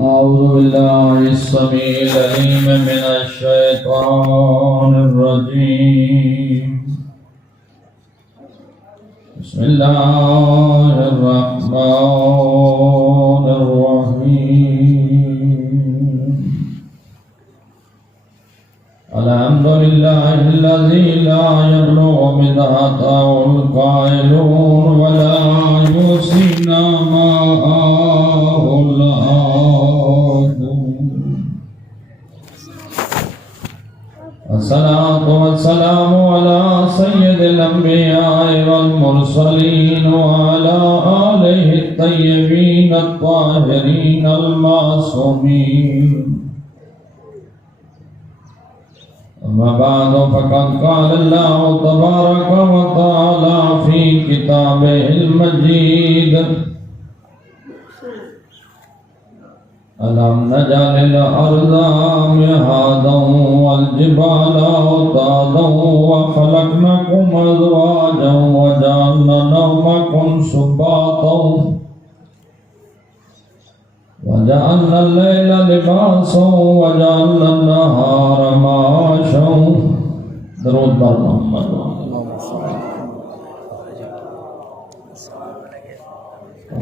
أعوذ بالله السميع العليم من الشيطان الرجيم. بسم الله الرحمن الرحيم. الحمد لله الذي لا يبلغ مدحته القائلون ولا يحصينا ما الصلاة والسلام على سيد الأنبياء والمرسلين وعلى آله الطيبين الطاهرين المعصومين. أما بعد فقد قال الله تبارك وتعالى في كتابه المجيد: ألم نجعل الأرض مهادا والجبال أوتادا وخلقناكم أزواجا وجعلنا نومكم سباتا وجعلنا الليل لباسا وجعلنا النهار معاشا. درود بر محمد.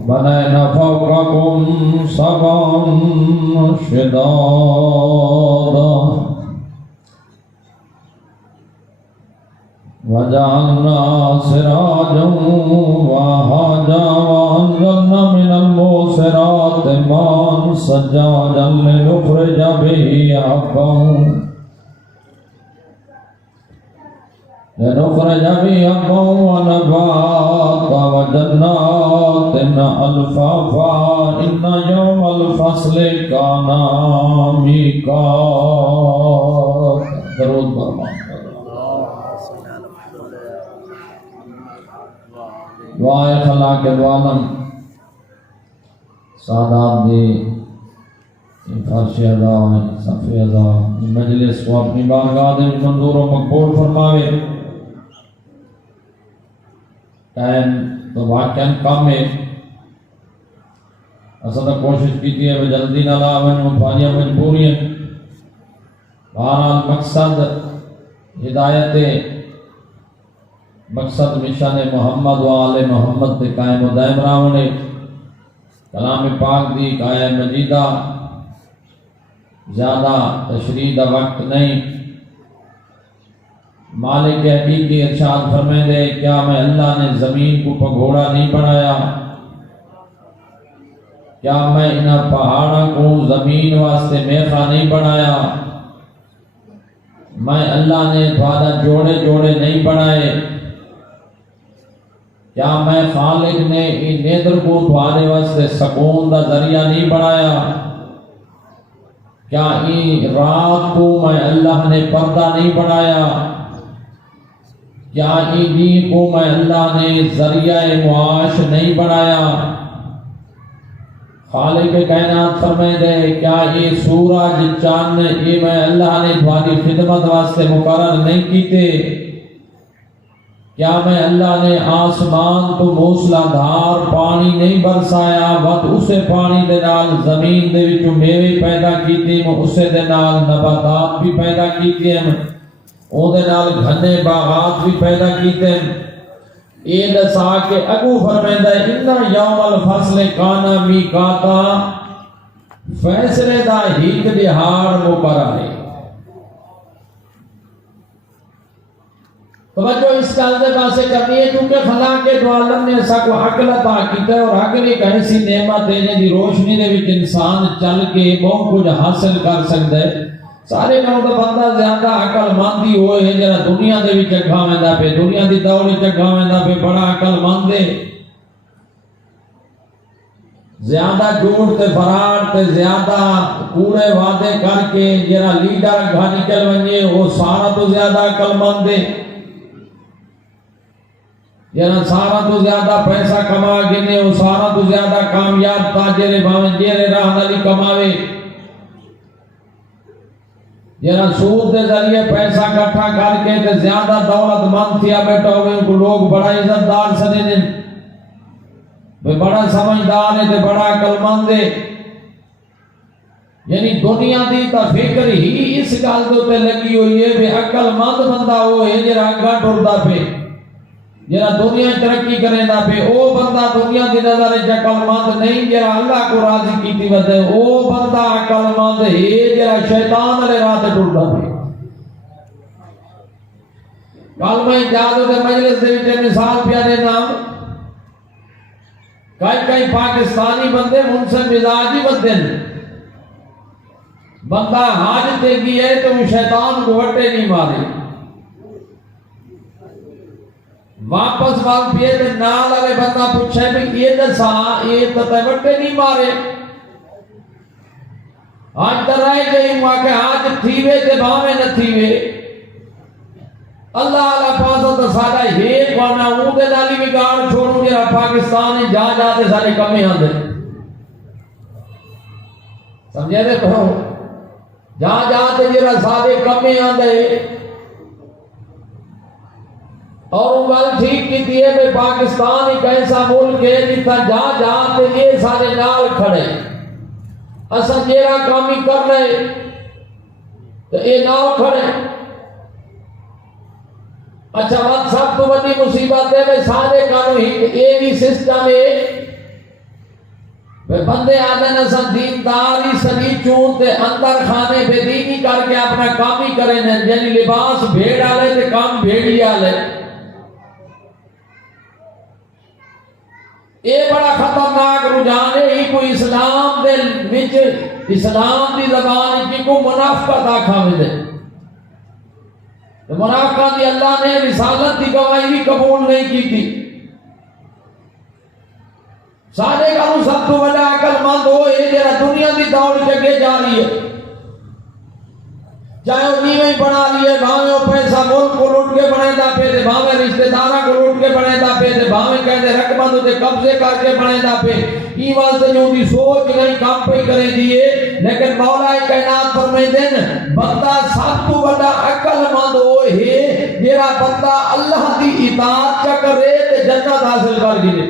بنينا فوقكم سبعا شدادا وجعلنا سراجا وهاجا وأنزلنا من المعصرات ماء ثجاجا لنخرج به حبا ونباتا وجنات ألفافا إن يوم الفصل كان ميقاتا. درود بر محمد. دعائے خلاق العالم سادات دی فرش ادا صفی ادا مجلس کو اپنی بارگاہ دے منظور و مقبول فرماوے. ٹائم تو واقعاً کم ہے، اصل کوشش کی ہے جلدی نہ لاؤں تھوڑیاں مجبوریاں. بہرحال مقصد ہدایت مقصد مشن محمد و آل محمد تے قائم و دائم راونے. کلام پاک دی آیہ مجیدہ زیادہ تشریح دا وقت نہیں. مالک حقیقی ارشاد فرمائے دے: کیا میں اللہ نے زمین کو پگھوڑا نہیں بنایا؟ کیا میں انہاں پہاڑوں کو زمین واسطے میخا نہیں بنایا؟ میں اللہ نے تھوڑا جوڑے جوڑے نہیں بنائے؟ کیا میں خالق نے ان نیدر کو تھوڑے واسطے سکون دا ذریعہ نہیں بنایا؟ کیا ان رات کو میں اللہ نے پردہ نہیں بنایا؟ کیا دین کو میں اللہ نے ذریعہ معاش نہیں بنایا؟ خالق کائنات فرمائے دے: کیا یہ سورج چاند یہ میں اللہ نے تمہاری خدمت واسطے مقرر نہیں کیتے؟ کیا میں اللہ نے آسمان تو موسلا دھار پانی نہیں برسایا؟ وقت اسے پانی دے نال زمین دے وچوں میوے پیدا کیتے، اسے دے نال نباتات بھی پیدا کیتے ہیں، او دے نال گھنے باغات بھی پیدا کیتے ہیں. یہ دسا کہ اگو فرمائندا ہے: ان یوم الفصل کان میقاتا، فیصلے دا ایک دہاڑ مقرر ہے. توجہ اس گل دے پاسے کرنی ہے کیونکہ خدا کے عالم نے ایسا کو عقل عطا کیتا ہے، اور عقل ایک ایسی نعمت ہے جن دی روشنی دے وچ انسان چل کے بہت کچھ حاصل کر سکتا ہے. سارے نوں دا بندہ زیادہ عقل مند ہی ہوئے ہے جڑا دنیا دے وچ اگا ویندا پے، دنیا دی دوڑ وچ اگا ویندا پے، بڑا عقل مند ہے. زیادہ جھوٹ تے فراڈ تے زیادہ کوڑے وعدے کر کے جڑا لیڈر اگا نکل ونجے وہ سارا تو زیادہ عقل مند ہے. جڑا سارا تو زیادہ پیسہ کما گنے وہ سارا تو زیادہ کامیاب تاجر بھاویں جیرے راہ نالی کماوے. جنا سود دے ذریعے پیسہ اکٹھا کر کے تے زیادہ دولت مند تھیا بیٹھا ہوئے ان کو لوگ بڑا عزت دار سمجھتے ہیں، بڑا سمجھدار ہے تے بڑا عقل مند ہے. یعنی دنیا دی تا فکر ہی اس گل دے تے لگی ہوئی ہے بے عقل مند بندہ وہ ہے جڑا اگا ٹردا پے، جڑا دنیا ترقی کریندا پے، او بندہ دنیا دی نظر وچ عقل مند نہیں، جڑا اللہ کو راضی کیتی ودے او بندہ عقل مند ہے جڑا شیطان والے راہ تے ٹردا پے۔ کل میں جادو دے مجلس دے وچ مثال پیا دینا، کئی پاکستانی بندے منصف مزاجی بندے نے، بندہ حج تے گیا ہے تو وہ شیطان کو وٹے نہیں مارے، واپس وال پیے تے نال والے بندہ پوچھے بھی یہ دسا یہ تو وٹے نہیں مارے، آج درائے گئی ہوا کہ آج تھیوے تے بھاوے نہ تھیوے، اللہ علیہ پاسا تو ساڑھا ایک وانا ہوں دے نالی بگاڑ چھوڑوں گے پاکستانی جا جاتے سارے کمی آن دے، سمجھے دے تو جا جاتے جرہ سارے کمی آن دے، اور وہ بات ٹھیک کی تھی ہے کہ پاکستان ایک ایسا ملک ہے جتا جا جاتے یہ سارے نال کھڑے، اصلا جیرہ کامی کر رہے تو یہ نال کھڑے۔ اچھا وقت سب تو بڑی مصیبت ہے کہ سارے قانون یہ بھی سسٹم ہے بندے آدھے نسل دینداری سنی چون تے اندر کھانے بے دینی کر کے اپنا کام ہی کریں یعنی لباس بھیڑ آلے تے کام بھیڑی آلے، یہ بڑا خطرناک رجحان ہے، ہی کوئی اسلام دے وچ اسلام دی زبان کی کو منافقت آکھا میں دے، منافقہ دی اللہ نے رسالت دی گواہی بھی قبول نہیں کی تھی، سارے کانوں سب تو بڑا عقل مند ہوئے جڑا دنیا دی دوڑ جگے جا رہی ہے، چاہے وہ نیویں بنا لیے، بھاویں وہ پیسہ ملک کو لوٹ کے بنے دا پے دے، بھاویں رشتہ داراں کو لوٹ کے بنے دا پے دے، بھاویں کہتے رقبہ دے قبضے کر کے بنے دا پے، ای واسطے جو دی سوچ نہیں کام پہ کرے دیئے، لیکن مولا کائنات فرمائے دین بندہ سب تو بڑا عقل مند ہوئے ہے جیرا بندہ اللہ دی اطاعت چا کرے تے جنت حاصل کر گئے۔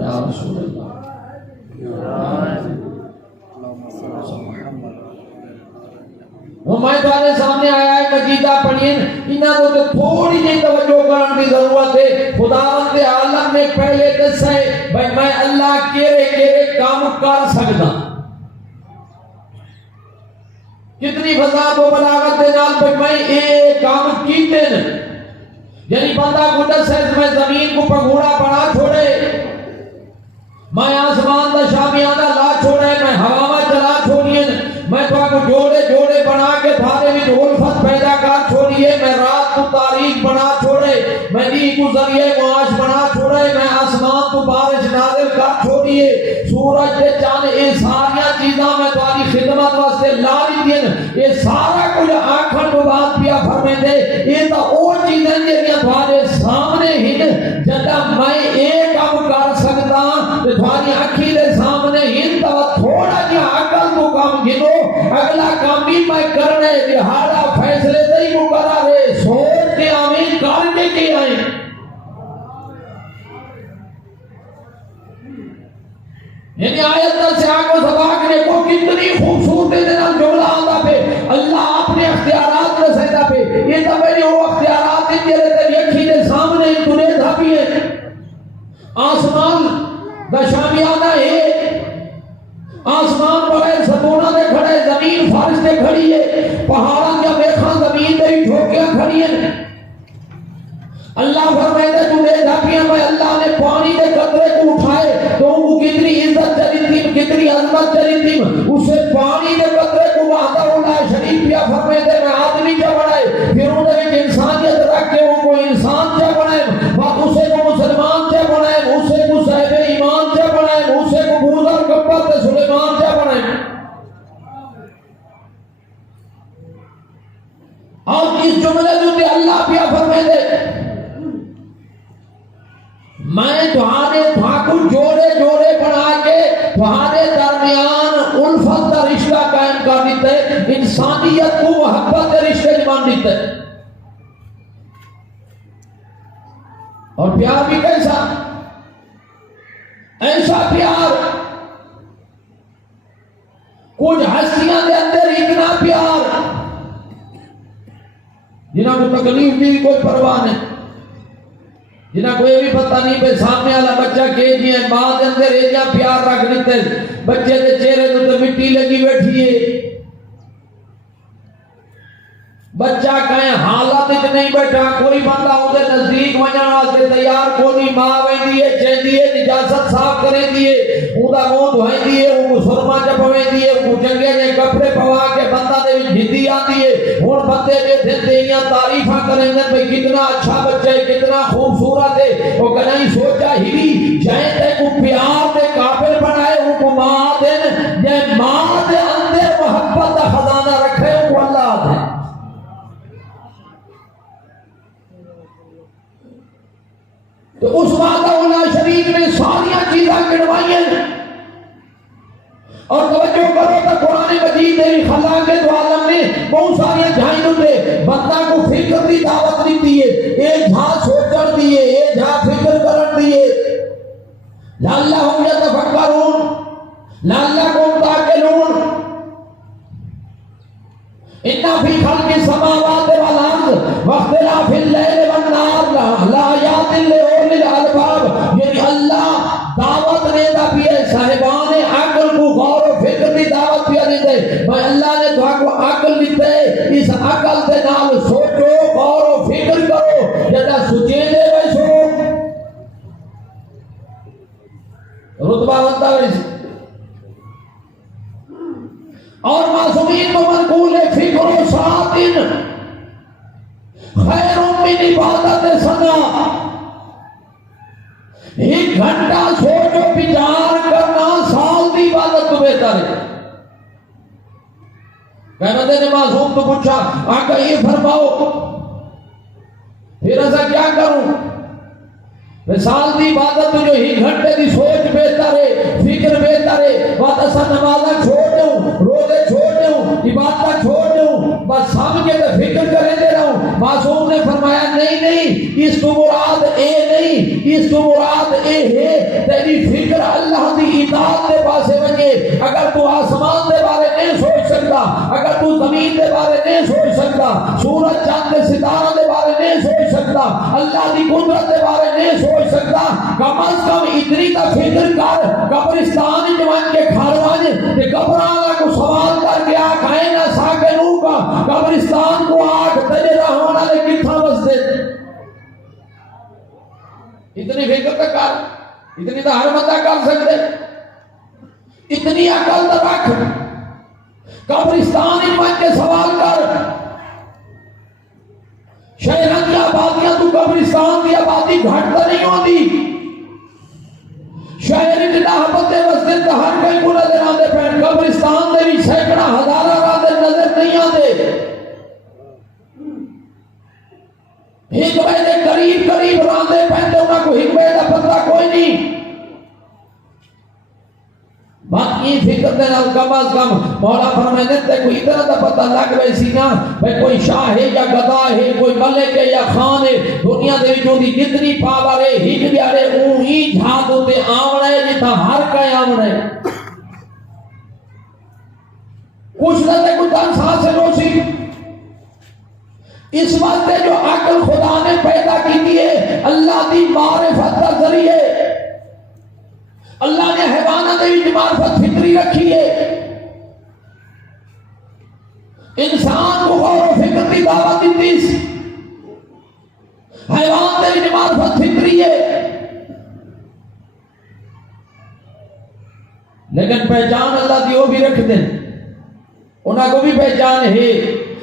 یا رسول اللہ میں تمہارے سامنے آیا ہے مجیدہ پڑھیں انہاں کو تھوڑی جی توجہ کرنے کی ضرورت ہے۔ خداوند عالم نے پہلے دسا ہے بھائی میں اللہ کیڑے کام کر سکتا، کتنی فضا و بلاغت دے نال بھائی میں یہ کام کیتے ہیں، یعنی بندہ کو دسا ہے میں زمین کو پگھوڑا بنا چھوڑے، میں آسمان دا شامیانہ لا چھوڑے، میں ہوا میں چلا چھوڑیے، میں تو آپ کو جوڑے جوڑے بنا کے تھارے بھی الفت پیدا کر چھوڑیے، میں رات کو تاریخ بنا چھوڑے، میں دی کو ذریعے معاش بنا چھوڑے، میں آسمان کو بارش نازل کر چھوڑیے، سورج دے چاند یہ ساریا چیزاں میں تمہاری خدمت واسطے لا دی دین، یہ سارا کچھ آکھن کو بات پیا فرمے دے، یہ تو او چیزیں جنہیں تمہارے سامنے ہی جدا میں ایک کام کر سکتا تو تمہاری اکھی دے سامنے ہی تو تھوڑا جی عقل کو کام گنو، اگلا کام بھی میں کرنے لہذا فیصلے دے مقرر ہے، سوچ کے آمین کر کے آئیں۔ یعنی آیت سے آگو سباق نے کو کتنی خوبصورتی دے نال جملہ آتا پہ اللہ اپنے اختیارات رسیدہ پہ، یہ تو میری وہ اختیارات ہیں جیرے تیری اکھی دے سامنے تنے تھا بھی ہے، آسمان دا شامیانہ ہے، آسمان بڑے ستونہ دے کھڑے، زمین فارش دے کھڑی ہے، پہاڑاں یا میخاں زمین دے ہی ٹھوکیاں کھڑی ہیں، اللہ فرمائے دے تو دے دھاپیاں میں اللہ نے پانی دے قطرے کو اٹھائے تو وہ کتنی عزت چلی تھی، کتنی عظمت چلی تھی، اسے پانی دے قطرے کو وحدہ اللہ شریف یا فرمائے دے میں آدمی کیا بڑھائے، پھر انہیں ایک انسانیت رکھ کے وہ کو انسان کیا بڑھائے، اسے کو مسلمان کیا بڑھائے، اسے کو صاحب ایمان کیا بڑھائے، اسے کو بوزر کبر تے سلیمان کیا بڑھائے۔ اور اس جملے جو تے اللہ پیا فرمائے دے میں تمہارے بھاکو جوڑے جوڑے بنا کے تمہارے درمیان الفت کا رشتہ قائم کر دیتے، انسانیت کو محبت کے رشتے جمان دیتے، اور پیار بھی کیسا ایسا ایسا پیار، کچھ ہستیاں دے اندر اتنا پیار جنہاں کو تکلیف دی کوئی پرواہ نہیں، جنہاں کو یہ بھی پتہ نہیں پہ سامنے والا بچہ کہ جی ہے، ماں دے اندر یہ جہاں پیار رکھ لیتے، بچے دے چہرے تو مٹی لگی بیٹھی ہے، بچہ کہیں حالت نہیں بیٹھا، کوئی بندہ اندے نزدیک وجہ واسطے تیار کو نہیں، ماں ویندی ہے چہندی ہے نجاست صاف کریں دیے، اوندا منہ دھوئیں دیے، ان کو سرما چپویں دیے، ان کو چنگے جے کپڑے پوا کے بندہ دے جدی آتی ہے، ہن بندے دے دن دیاں تعریفاں کریں گے بھئی کتنا اچھا بچہ ہے، کتنا خوبصورت ہے، وہ کہیں سوچا ہی جائیں تے کو پیار دے قابل بنائے، ان کو ماں دن جے ماں دے اندر محبت دا خزانہ رکھے، ان کو اللہ دے۔ تو اس وعدہ اللہ شریف نے ساریاں چیزاں گنوائی ہیں، اور توجہ کرو تو قرآن مجید نے خلاق دو عالم نے بہت ساری جھائیوں دے بندہ کو فکر دی دعوت دیتی ہے، اے جھا سوچن دیئے، اے جھا فکر کرن دیئے، لعلہم یتفکرون لعلکم تعقلون، اِنَّ فِي خَلْقِ السَّمَاوَاتِ وَالْأَرْضِ وَاخْتِلَافِ اللَّيْلِ وَالنَّهَارِ لَآيَاتٍ لِأُولِي الْأَلْبَابِ، یعنی اللہ دعوت دیتا بھی ہے صاحبان عقل کو غور و فکر دی دعوت بھی دیتے، میں اللہ نے تو کو عقل دیتے، اس عقل دے نال سوچو غور و فکر کرو، جدا سوچیں دے ویسو رتبہ بنتا ویسے، اور معصومین کو منقول ہے فکر و ساعتن خیر من عبادت سنا، ایک گھنٹہ سوچ و بچار کرنا سال دی عبادت تو بہتر ہے۔ کہنے نے معصوم تو پوچھا آقا یہ فرماؤ پھر ایسا کیا کروں؟ سال دی عبادت جو ہی گھنٹے دی سوچ بہتر ہے، فکر بہتر ہے، بات ایسا نمازہ چھوڑ دوں، روزے چھوڑ دوں، عبادت چھوڑ دوں، بس سامنے کے فکر کریں دے رہا ہوں۔ معصوم نے فرمایا نہیں نہیں، اس کو مراد اے نہیں، اس کو مراد اے ہے تیری فکر اللہ دی اطاعت دے پاسے بنگے، اگر تو آسمان دے بارے نہیں سوچ سکتا، اگر تو زمین دے بارے نہیں سوچ سکتا، سورج چاند دے ستاروں دے بارے نہیں سوچ سکتا، اللہ دی قدرت دے بارے نہیں سوچ سکتا، کم از کم اتنی تا فکر کر، قبرستان جوان کے کھاروان تے قبرانا کو سوال کر کے آکھ آئے نہ ساکنوں کا قبرستان کو آکھ تجھے رہونا لے کتھا بستے، اتنی فکر تک کر، اتنی تا ہر بندہ کر سکتے، اتنی عقل تا رکھ، قبرستان جوان کے سوال کر، شہران کی آبادیاں تو قبرستان کی آبادی گھٹتا نہیں ہوتی، شہر جنہ حبت مسجد کا ہر کوئی کو نظر آتے پہن، قبرستان دے بھی سینکڑا ہزارہ راتے نظر نہیں آتے، حکمے دے قریب قریب راندے پہنتے انہاں کو حکمے دا پتہ کوئی نہیں، بات یہ فکر دینا کم از کم مولا فرمائے تے کوئی اتنا دا پتہ لگ ویسی نا بھئی کوئی شاہ ہے یا گدا ہے، کوئی ملک ہے یا خان ہے، دنیا دے جو دی جتنی پاور ہے ہک دیارے اون ہی جھاد ہوتے آمنا ہے جتا ہر کئی آمنا ہے، کچھ نہ تے کوئی دن ساتھ سے روسی، اس وقت جو عقل خدا نے پیدا کی ہے اللہ دی معرفت کا ذریعے، اللہ نے حیوانات دی معرفت فطری رکھی ہے، انسان کو غور و فکر کی دعوت دیتی، حیوان دی معرفت فطری ہے، لیکن پہچان اللہ دی وہ بھی رکھ دیں، انہاں کو بھی پہچان ہے،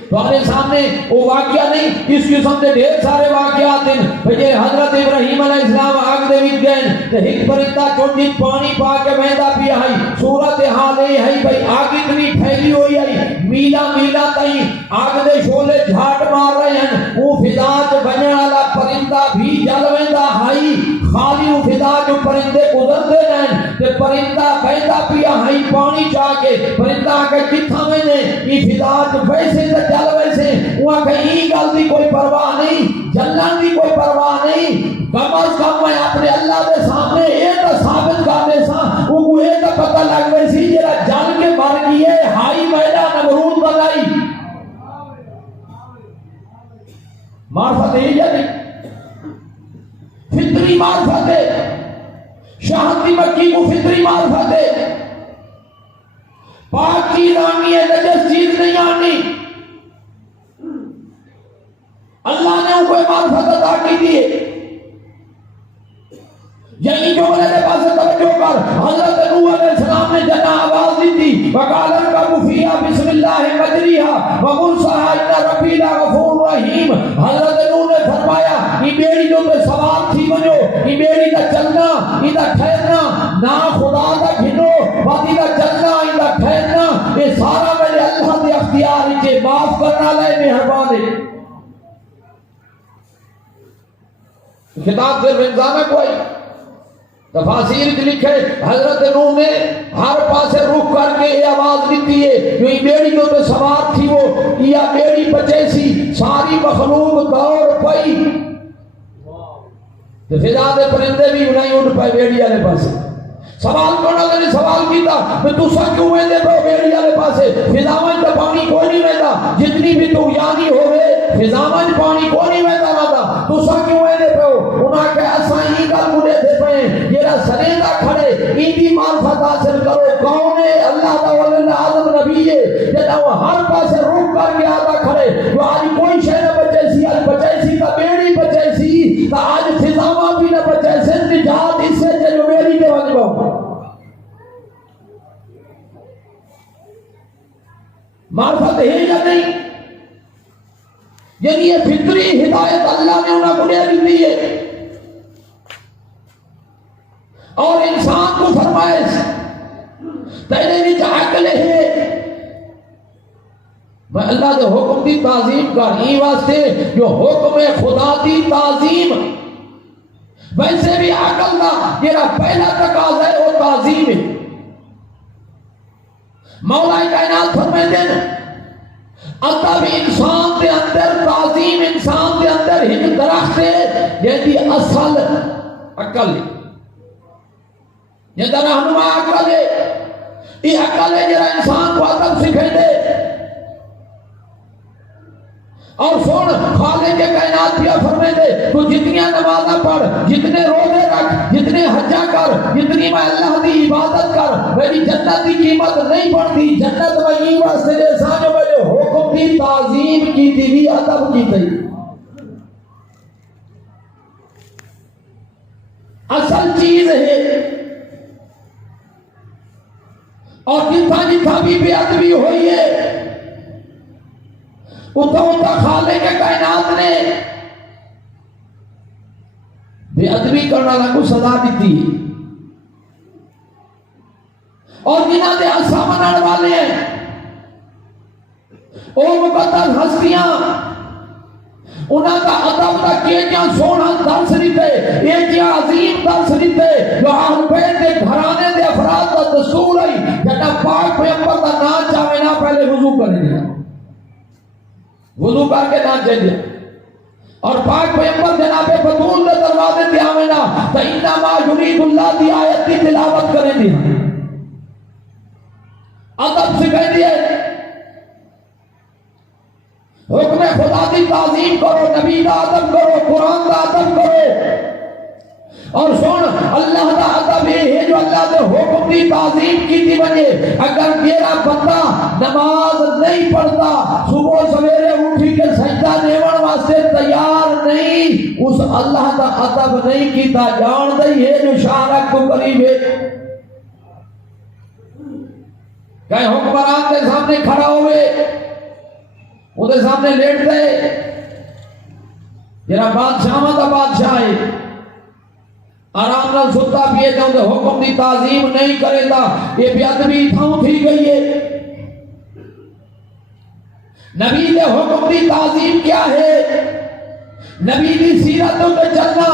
تمہارے سامنے وہ واقعہ نہیں، اس قسم سے ڈھیر سارے واقعات ہیں، بھئی حضرت ابراہیم علیہ السلام آگ دے وچ گئے تے ایک پرندہ چونڈی پانی پا کے مہندا پیا ہے، صورت حال یہ ہے بھئی آگ اتنی پھیلی ہوئی ہے، میلا میلا تائیں آگ دے شعلے جھاٹ مار رہے ہیں، وہ فضا چ بننے والا پرندہ بھی جل ویندا ہے، خالی وہ فضا چ پرندے گزرتے رہن تے پرندہ بہندا پیا ہے پانی چا کے، پرندہ کہ کتھا میں نے یہ فضا چ ویسے تے جل ویسے، وہاں کہیں گل دی کوئی پرواہ نہیں، جلن دی کوئی پرواہ نہیں، کم از کم میں اپنے اللہ دے سامنے یہ تو ثابت کرنے سا لگ گئی سی جڑا جل کے مر گئے ہائی میدہ نمرود بنائی معرفت ہے یا نہیں؟ فطری معرفت ہے، شاہدی مکی کو فطری معرفت ہے، پاک چیز آنی ہے، نجس چیز نہیں آنی۔ اللہ نے ان کو معرفت عطا کی دیئے۔ یہی جو میرے پاس توجہ کر، حضرت نوح علیہ السلام نے جنا آواز دی تھی وَقَالَ ارْكَبُوا فِيهَا بِسْمِ اللَّهِ مَجْرِيهَا وَمُرْسَاهَا إِنَّ رَبِّي لَغَفُورٌ رَحِيمٌ۔ حضرت نوح نے فرمایا یہ بیڑی جو تے سوار تھی ونجو، یہ بیڑی دا چلنا، یہ دا ٹھہرنا، نہ خدا دا گھنو، باقی دا چلنا، یہ دا ٹھہرنا، یہ سارا میرے اللہ دے اختیار کے معاف کرنا لے مہربان ہے۔ خطاب صرف انسان کوئی تفاسیر کی لکھے حضرت نوح نے ہر پاسے رخ کر کے یہ آواز دیتی ہے جو یہ بیڑی جو تے سوار تھی وہ یہ بیڑی بچے سی ساری مخلوق دوڑ پئی تو فضا دے پرندے بھی نہیں اڑ پائے بیڑی والے پاسے۔ سوال کرنا نے سوال کیتا کہ تسا کیوں ویندے پے بیڑی والے پاسے؟ فضا وچ تے پانی کوئی نہیں ویندا، جتنی بھی تو یادی ہوے فضا وچ پانی کوئی نہیں ویندا رہندا، تسا کیوں ویندے پے؟ انہاں کہ اساں ہی گل مڑے دے پے جڑا سریندا کھڑے ایندی معرفت حاصل کرو کون ہے؟ اللہ دا ولی اعظم نبی ہے جڑا وہ ہر پاسے رک کر کے آتا کھڑے جو آج کوئی شے نہ بچے سی، آج بچے سی تا بیڑی بچے سی تا آج فضا بھی نہ بچے سی، نجات اس سے جو بیڑی دے والی بہو معرفت ہے یا نہیں؟ یعنی یہ فطری ہدایت اللہ نے انہوں کو دے دی ہے اور انسان کو فرمائے تیرے وچ عقل ہے میں اللہ دے حکم دی تعظیم کر ہی واسطے جو حکم خدا دی تعظیم ویسے بھی عقل دا جڑا پہلا تقاضا ہے وہ تعظیم ہے۔ مولا کائنات فرماتے ہیں ادب انسان دے اندر تعظیم انسان دے اندر ایک درخت ہے جیسی اصل عقل ہے، یہ رہنما عقل ہے، یہ عقل ہے جڑا انسان کو ادب سکھائے دے اور سن خالق کے کائنات کیا فرمائے دے تو جتنی نمازہ پڑھ، جتنے روزے رکھ، جتنے حجہ کر، جتنی میں اللہ دی عبادت کر، میری جنت دی قیمت نہیں پڑتی۔ جنت وہی واسطے جیسا جو میرے حکم کی تعظیم کی تھی ادب کی تھی اصل چیز ہے۔ اور جتھا جتھا بھی بے ادبی ہوئی ہے اتھا خالق کے کائنات نے بے ادبی کرنا کو سزا دیتی ہے اور جنہاں دے عصا منان والے ہیں او مقدس ہستیاں انہاں کا ادب کا کیا سونا درس دیتے، یہ کیا عظیم درس دیتے جو اہل بیت کے گھرانے دے افراد کا دستور ہے جڑا پاک پیغمبر دا نام چاہے نہ پہلے وضو کرے وضو کر کے نہ چاہیے اور پاک پیغمبر جناب بطول دے دروازے تے آویں نا تو انما یرید اللہ دی آیت کی تلاوت کریں دی ادب سکھائیں دیئے حکم خدا دی تعظیم کرو، نبی دا ادب کرو، قرآن دا ادب کرو اور سن اللہ دا ادب ہے جو اللہ دے حکم دی تعظیم کی دی بنے۔ اگر میرا بندہ نماز نہیں پڑھتا، صبح سویرے اٹھی کے سجدہ دیوان واسطے تیار نہیں، اس اللہ دا ادب نہیں کیتا، جان دئی ہے جو شارک کو قریب ہے۔ کہیں حکمران کے سامنے کھڑا ہوئے وہ دے سامنے لیٹ گئے جرا بادشاہ دا بادشاہ ہے آرام نال ستا پیے جاؤں دے حکم دی تعظیم نہیں کرے دا یہ بے ادبی تھاؤں تھی گئی ہے۔ نبی دے حکم دی تعظیم کیا ہے؟ نبی دی سیرتوں پہ چلنا۔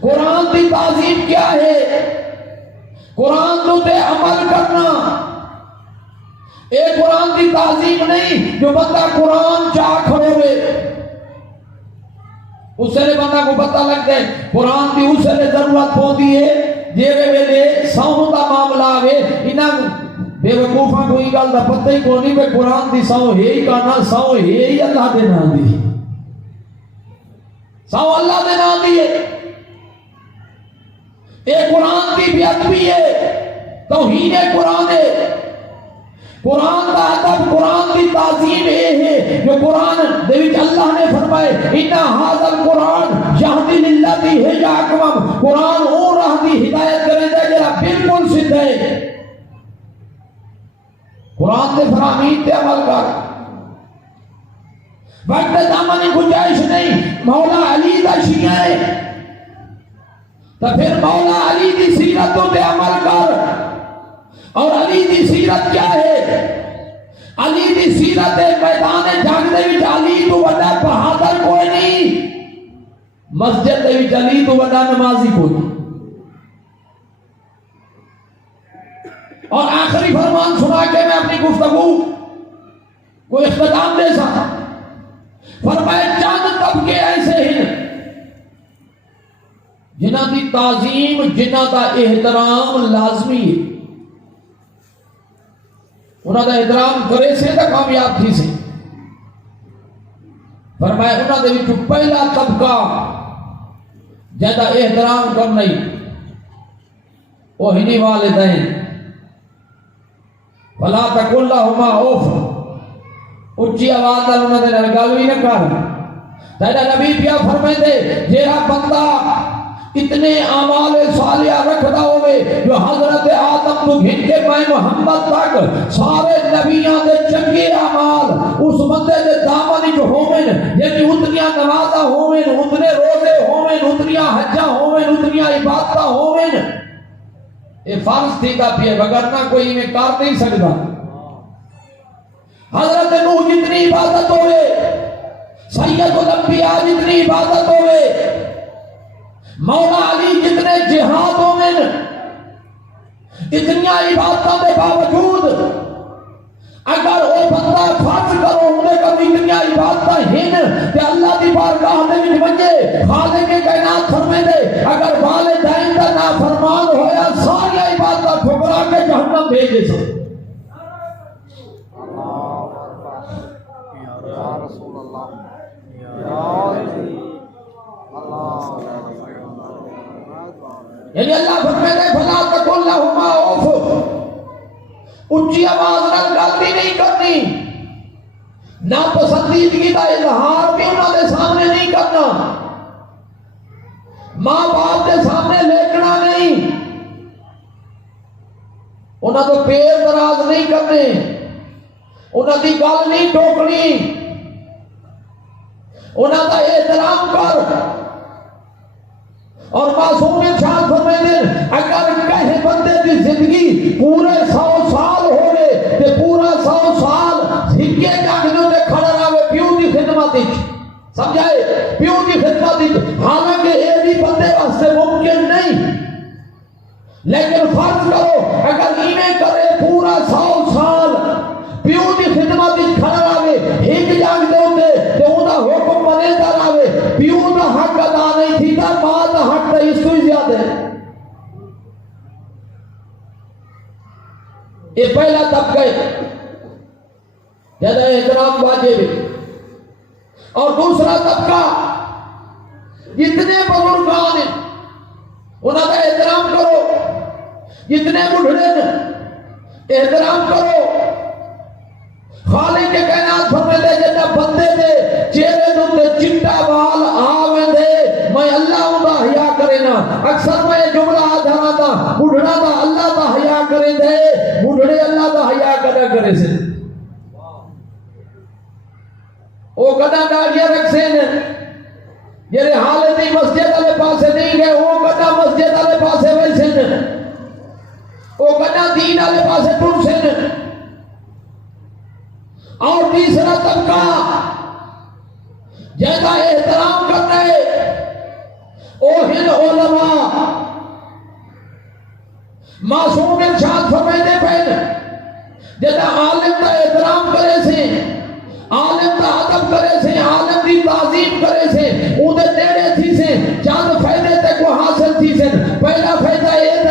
قرآن دی تعظیم کیا ہے؟ قرآن تو تے عمل کرنا۔ ایک قرآن دی تعظیم نہیں جو بندہ قرآن چاہ کھڑے ہوئے اس سے بندہ کو پتہ لگ گئے قرآن دی اس سے ضرورت ہوتی ہے جیڑے ویلے ساؤں دا معاملہ آوے انہاں بے وقوفاں کوئی گل دا پتہ ہی کوئی نہیں، قرآن دی ساؤں ہے ہی کانا، ساؤں ہے ہی اللہ دے نام دی، ساؤں اللہ دے نام دی ہے، اے قرآن کی بیعت بھی ہے، توہین قرآن ہے، قرآن کا ادب، قرآن کی تعظیم ہے جو قرآن دے وچ اللہ نے فرمائے اِنَّ هَذَا الْقُرْآنَ يَهْدِي لِلَّتِي هِيَ أَقْوَمُ، قرآن او راہ دی ہدایت کرے گا جڑا بالکل سیدھا ہے، قرآن دے فرامین تے عمل کر، وقت دامن گنجائش نہیں، مولا علی دا شیعہ ہے تو پھر مولا علی دی سیرتوں تے عمل کر، اور علی دی سیرت کیا ہے؟ علی دی سیرت میدان جنگ دے وچ علی تو بڑا بہادر کوئی نہیں، مسجد دے وچ علی تو بڑا نمازی کوئی نہیں۔ اور آخری فرمان سنا کے میں اپنی گفتگو کو اختتام دے سکتا، فرمائے چند طبقے ایسے ہیں جنہ دی تعظیم، جنہ دا احترام لازمی ہے، انہاں دا احترام کرے سے تا کامیاب تھی سے، فرمائے انہاں دے وچوں پہلا طبقہ جہاں دا احترام کرنا ہی وہ ہنی والدین، فلا تقل لهما اوف، اچھی آواز نال انہاں دے نال گل وی نہ کر، تیرا نبی پیا فرمائے جیڑا بندہ اتنے اعمال صالحہ رکھدا ہوئے جو حضرت آدم تو گھن کے میں محمد تک سارے نبیاں دے چنگے اعمال اس بندے دے دامن وچ ہوویں، یعنی اتنیاں نمازاں ہوویں، اتنے روزے ہوویں، اتنیاں حجاں ہوویں، اتنیاں عبادتاں ہوویں، یہ فرض تھی کا پیا وگرنہ کوئی میں کر نہیں سکتا۔ حضرت نوح جتنی عبادت ہوئے، سید الانبیاء جتنی عبادت ہوئے، مولا علی جتنے جہاد ہوئے، اتنی عبادتوں کے باوجود اگر وہ بندہ فرض کرو انہیں کبھی اتنی عبادتیں ہیں کہ اللہ دی بارگاہ دے وچ ونجے، خالق کائنات فرمائے دے اگر والدین دا نافرمان ہویا ساری عبادتیں ٹھکرا کے جہنم بھیج دے سو۔ یا رسول اللہ، یعنی اللہ فرمائے دے فلا تقل لهما اوف، اونچی آواز نال گل نہیں کرنی، ناپسندیدگی کا اظہار بھی انہوں نے سامنے نہیں کرنا، ماں باپ کے سامنے لیٹنا نہیں، انہوں نے پیر دراز نہیں کرنے، انہوں کی گل نہیں ٹوکنی، انہوں کا احترام کر، اور معصوم ارشاد فرمائے اگر کہیں بندے کی زندگی پورے 100 سال ہوئے تے پورا 100 سال ہکے جنگوں نے کھڑا رہے پیو دی خدمت سمجھائے، پیو دی خدمت، حالانکہ یہ بھی بندے واسطے ممکن نہیں، لیکن فرض کرو اگر ایویں کرے پورا 100 سال پیو دی خدمت کھڑا رہے ہک جنگ دے تے انہاں حکم منے دا رہے، پیو دا حق ادا نہیں تھی تا ماں دا حق تا اس کو ہی زیادہ ہے۔ یہ پہلا طبقہ ہے جہاں احترام واجب ہے، اور دوسرا طبقہ جتنے بزرگان ہیں انہوں کا احترام کرو، جتنے بڑھڑے ہیں احترام کرو، خالق کے کائنات فرمائے دے جنہ بندے دے چہرے دے چٹا بال آویں دے میں اللہ دا حیا کرے نا، اکثر میں جملہ آدھانا دا بڑھڑا دا اللہ دا حیا کرے دے، بڑھڑے اللہ دا حیا کرے سے، وہ کدا ڈاڑیاں رکھ سے جیرے حالت ہی مسجد والے پاسے نہیں گئے، وہ کدا مسجد والے پاسے ویسے وہ کدا دین والے پاسے ٹر سے۔ اور تیسرا طبقہ جیسا احترام کرنا ہے وہ ہن علماء، معصوم ارشاد فرمائے پہن جیسا عالم کا احترام کرے سے، عالم کا ادب کرے سے، عالم کی تعظیم کرے سے، اندر نیڑے تھی سے چند فائدے تک وہ حاصل تھی سے، پہلا فائدہ یہ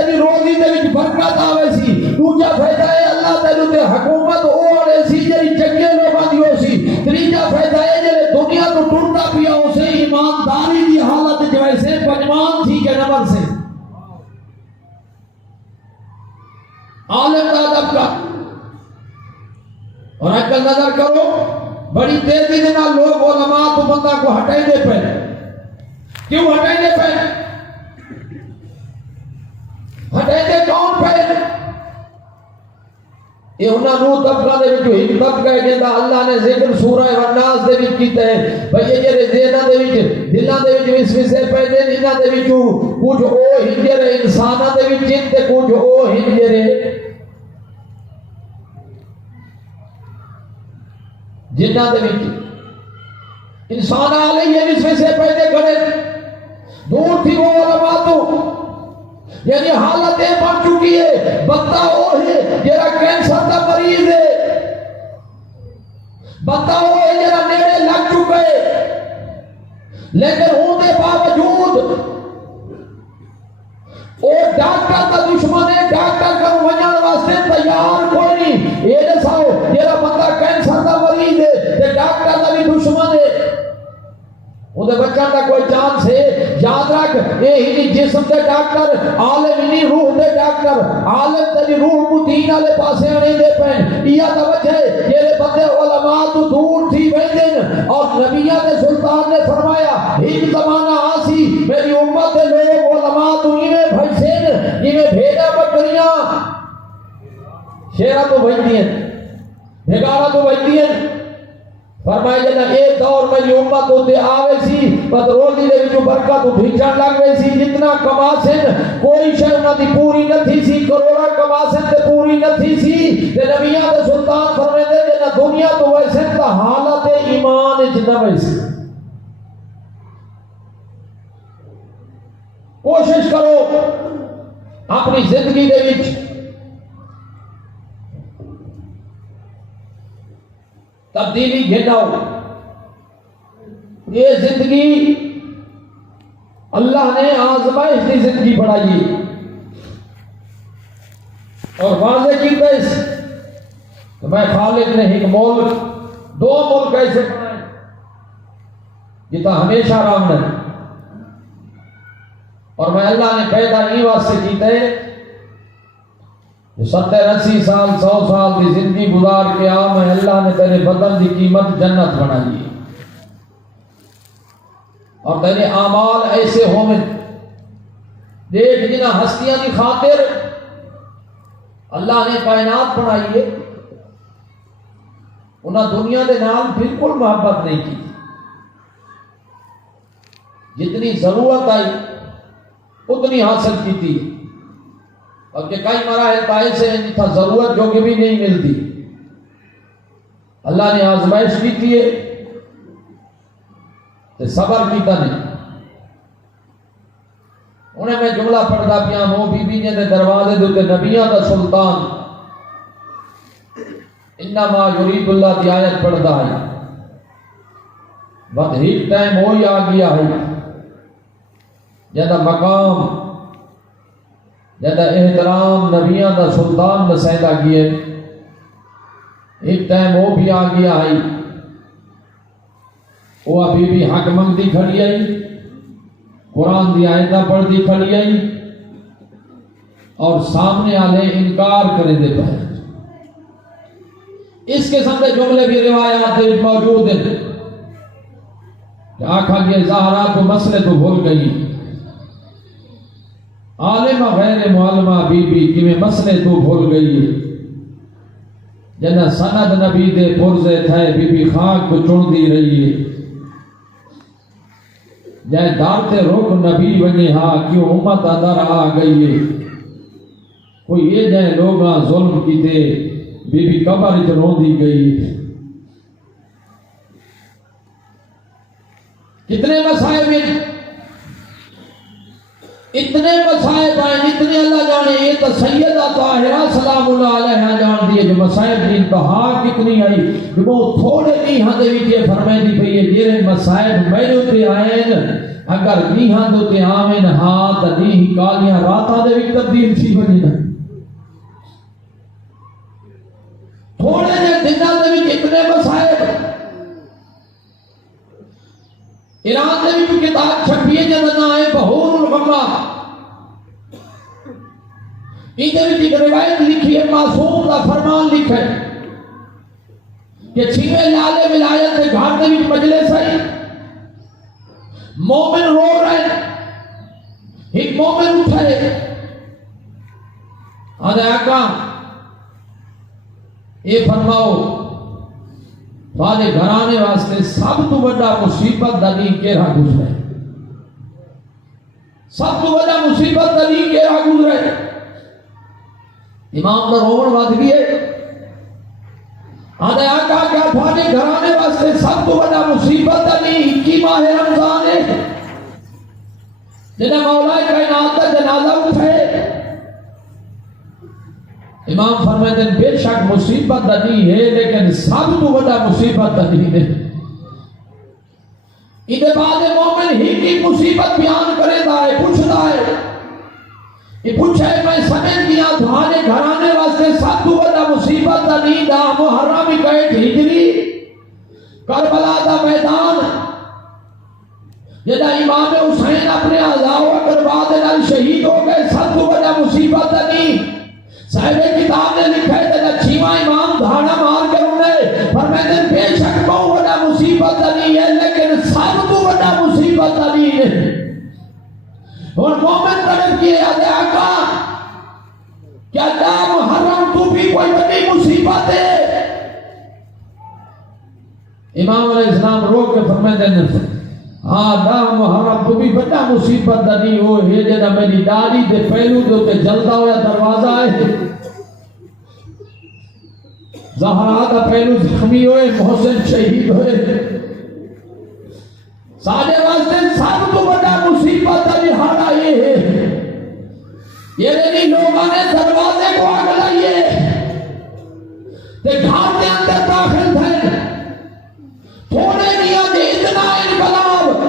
جانور سے عالم کا ادب کا. اور آج کل نظر کرو بڑی تیزی کے نال لوگ علماء تو بندہ کو ہٹائی دے پہ. کیوں ہٹائی دے پہ؟ ہٹائی دے کون پہ؟ یہ انہاں نو طبقہ دے وچ ایک طبقہ ہے جندا اللہ نے ذکر سورہ والناس دے وچ کیتا ہے بھئی یہ جڑے ذہناں دے وچ دلاں دے وچ وسوسے پے نے انہاں دے وچوں کچھ او ہنجر انساناں دے وچ تے کچھ او ہنجر جنہاں دے وچ انسان علی یہ وسوسے پے نے کھڑے دور تھی وہ علماء تو یعنی حالت یہ بن چکی ہے بندہ وہ ہے جڑا کینسر کا مریض ہے بندہ وہ ہے جڑا نیڑے لگ چکا ہے لیکن ہونے باوجود وہ ڈاکٹر کا دشمن ہے ڈاکٹر کا وجان واسطے تیار کوئی نہیں یہ دساؤ جڑا بندہ کینسر کا مریض ہے تے ڈاکٹر کا بھی دشمن ہے انہیں بچہ کا کوئی چانس ہے. یاد رکھ یہ ہی جسم دے ڈاکٹر عالم ہی روح دے ڈاکٹر عالم تے روح کو دین والے پاسے آنے دے پین. یہ توجہ ہے یہ بندے علماء تو دور تھی بیٹھے اور نبیوں نے سلطان نے فرمایا ایک زمانہ آسی میری امت کے لوگ علماء تو انہیں بھیسیں انہیں بھیڑا بکریاں شیرہ تو بھیجتی ہیں بھگارہ تو بھیجتی ہیں. فرمایا جنا ایک دور میں یہ امت ہوتے آوے سی پت روزی دے وچوں برکت بھیجن لگ گئے سی جتنا کماسن کوئی شے انہاں دی پوری نہ تھی سی کروڑا کماسن تے پوری نہ تھی سی تے نبیاں دے سلطان فرماندے جنا دنیا تو ویسے تا حالت ایمان وچ نہ ویسے. کوشش کرو اپنی زندگی دے وچ تبدیلی گھناؤ. یہ زندگی اللہ نے آزمائش کی زندگی بڑھائی اور واضح کی اس کہ میں خالق نے ایک ملک دو ملک ایسے بنائے جتا ہمیشہ رام نے اور میں اللہ نے پیدا نہیں واسطے کیتا ہے 70-80 سال 100 سال کی زندگی گزار کے آ میں اللہ نے تیرے بدن کی قیمت جنت بنا دی اور تیرے اعمال ایسے ہوئے دیکھ جنہ ہستیاں کی خاطر اللہ نے کائنات بنائی ہے انہاں دنیا دے نال بالکل محبت نہیں کی جتنی ضرورت آئی اتنی حاصل کی تھی اور کہ کئی مراحل ایسے ہیں جتنا ضرورت جو کہ بھی نہیں ملتی. اللہ نے آزمائش کی تھی تو صبر کیتا نہیں. انہیں میں جملہ پڑھتا پیا وہ بی بی نے دروازے دے نبیوں کا سلطان انما یرید اللہ کی آیت پڑھتا ہے وقت ایک ٹائم وہی آ گیا ہے جیسا مقام جیسا احترام نبیوں کا سلطان نے سیدا کیے ایک ٹائم وہ بھی آ گیا ہے وہ ابھی بھی حق منگتی کھڑی آئی قرآن دی آیتہ پڑھتی کھڑی آئی اور سامنے والے انکار کریں دے پہ. اس قسم کے جملے بھی روایات موجود ہیں کہ آخا کہ زہرا تو مسئلے تو بھول گئی عالمہ غیر معلمہ بی بی کہ میں مسئلے تو بھول گئی جنہ سند نبی دے پرزے تھے بی بی خاک کو چن دی رہی ہے جائے دارتے روک نبی بنی ہاں کیوں امت اندر آ گئی ہے کوئی یہ جائے لوگاں ظلم کی دے بی بی قبر چنوں دی گئی. کتنے مسائب ہیں اتنے مسائب ہیں اتنے اللہ جانے یہ تو سیدہ طاہرہ سلام اللہ علیہ جان دیئے جو مسائب کی انتہا کتنی آئی وہ تھوڑے نہیں ہاں دے ویچے فرمائے دی پہ یہ جیرے مسائب میں ہوتے آئین اگر نیہاں دوتے آمین ہاتھ نیہی کالیاں راتاں دے ویچ تبدیل سی بنی نا تھوڑے نے دنہ دے ویچ اتنے مسائب ایران دے ویچ کتاب چھپیے جنہ آئے بہور الغمہ ایک روایت لکھی ہے، معصوم کا فرمان لکھا ہے کہ چھویں لالے ولایت کے گھر دے وچ مجلس ہے، مومن رو رہے، ایک مومن اٹھا ہے، آدھے آقا یہ فرماؤ تھوڑے گھرانے واسطے سب تو بڑا مصیبت دا دن کیڑا گزرے، سب تو بڑا مصیبت دا دن کیڑا گزرے؟ امام دا روڑ ود گئے، آدھے آقا کیا تھوڑے گھرانے واسطے سب تو بڑا مصیبت دا دن 21 ماہ رمضان ہے جنہیں مولا کائنات کا جنازہ اٹھائے؟ امام فرماتے ہیں بے شک مصیبت دا دن ہے، لیکن سب تو بڑا مصیبت دا دن ہے۔ ادھے بعد مومن ہی کی مصیبت بیان کرے دا ہے، پوچھتا ہے، یہ پوچھے میں سمجھ گیا تھوڑے گھرانے واسطے سب تو بڑا مصیبت دا دن دا محرم 61 ہجری کربلا دا میدان جدا امام حسین اپنے اعضاء کربلا دے نال شہید ہو گئے، سب تو بڑا مصیبت دا دن صاحب کتاب نے لکھا ہے کہ چھواں امام دھاڑا مار کر انہیں فرماتے ہیں بے شک بہت بڑا مصیبت نہیں ہے، لیکن سب تو بڑا مصیبت نہیں ہے۔ اور مومن طرف کیے آدھے آقا کیا دا محرم تو بھی کوئی بڑی مصیبت ہے؟ امام علیہ السلام رو کے فرماتے ہیں ہاں دا محرم تو بھی بڑا مصیبت نہیں ہو ہے، جنہ میری داڑھی دے پہلو جو تے جلدا ہویا دروازہ ہے، زہرا کا پہلو زخمی ہوئے، محسن شہید ہوئے، سارے واسطے سب تو بڑا مصیبت دہاڑا یہ ہے، یہ نہیں لوگوں نے دروازے کو آگ لائیے تے گھر کے اندر داخل تھے، تھوڑے دیا دے اتنا انقلاب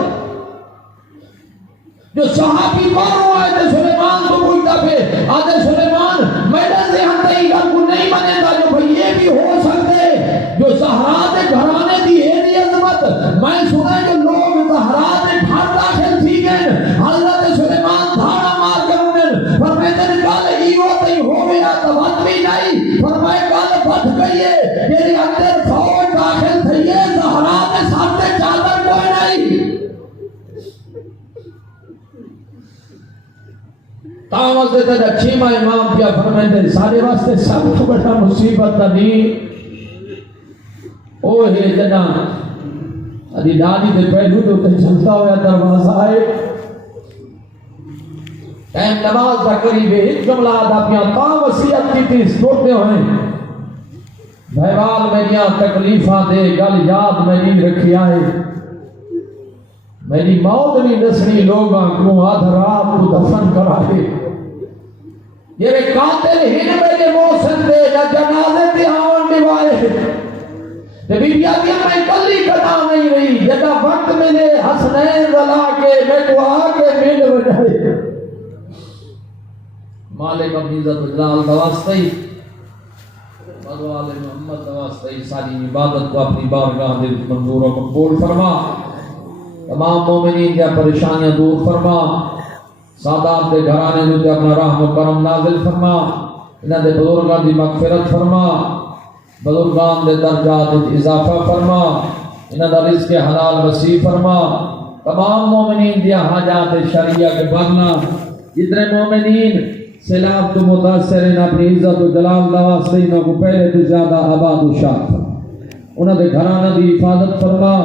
جو صحابی باروں آئے تھے سلیمان تو کوئی دفعے آدھے سلیمان میرے ذہن تے ہی گل کو نہیں منے گا جو بھئی یہ بھی ہو سکتے جو زہرا دے گھرانے دی ہے دی عظمت میں سنا جو لوگ زہرا دے گھر داخل تھی گئے حضرت سلیمان دھاڑا مار کر انہیں فرمائے تھے گل ایو تے ہو گیا توت بھی نہیں فرمائے گل بڑھ گئی ہے میرے اندر فوج داخل تھی ہے زہرا دے ساتھ چادر کوئی نہیں تاوز دیتا جا چھیمہ امام کیا فرمائے تھے سارے واسطے سب تو بڑا مصیبت نہیں او ہے جنا ادھی دادی دے پہلو تو تے چلتا ہویا دروازہ آئے ٹائم نماز دا قریب ہے ایک جملہ آدھا پیا تا وسیعت کی تھی سوٹے ہوئے بھائیوال میریاں تکلیفہ دے گل یاد میں نہیں رکھی آئے میری موت نہیں نسنی لوگاں کو آدھ رات کو دفن کرائے یہ قاتل ہن میرے موسن دے یا جنازے تے آون نوائے تے بی بی آدھی میں کلی کٹا نہیں رہی جدا وقت ملے حسنین رلا کے میں کو آگے مل وجائے مالک اپنی عزت و جلال دواستی مدوال محمد دواستی ساری عبادت کو اپنی بارگاہ دے منظور و مقبول فرما تمام مومنین کیا پریشانیاں دور فرما سادات دے گھرانے دے اپنا رحم و کرم نازل فرما انہاں دے بزرگان دی مغفرت فرما بزرگان دے درجات اضافہ فرما انہاں دا رزق حلال وسیع فرما تمام مومنین دیا حاجات شریعہ کے بغنا جتنے مومنین سیلاب تو متاثر ہیں اپنی عزت و جلال نواستے انہوں کو پہلے تو زیادہ آباد و شاد فرما انہاں دے گھرانے دی حفاظت فرما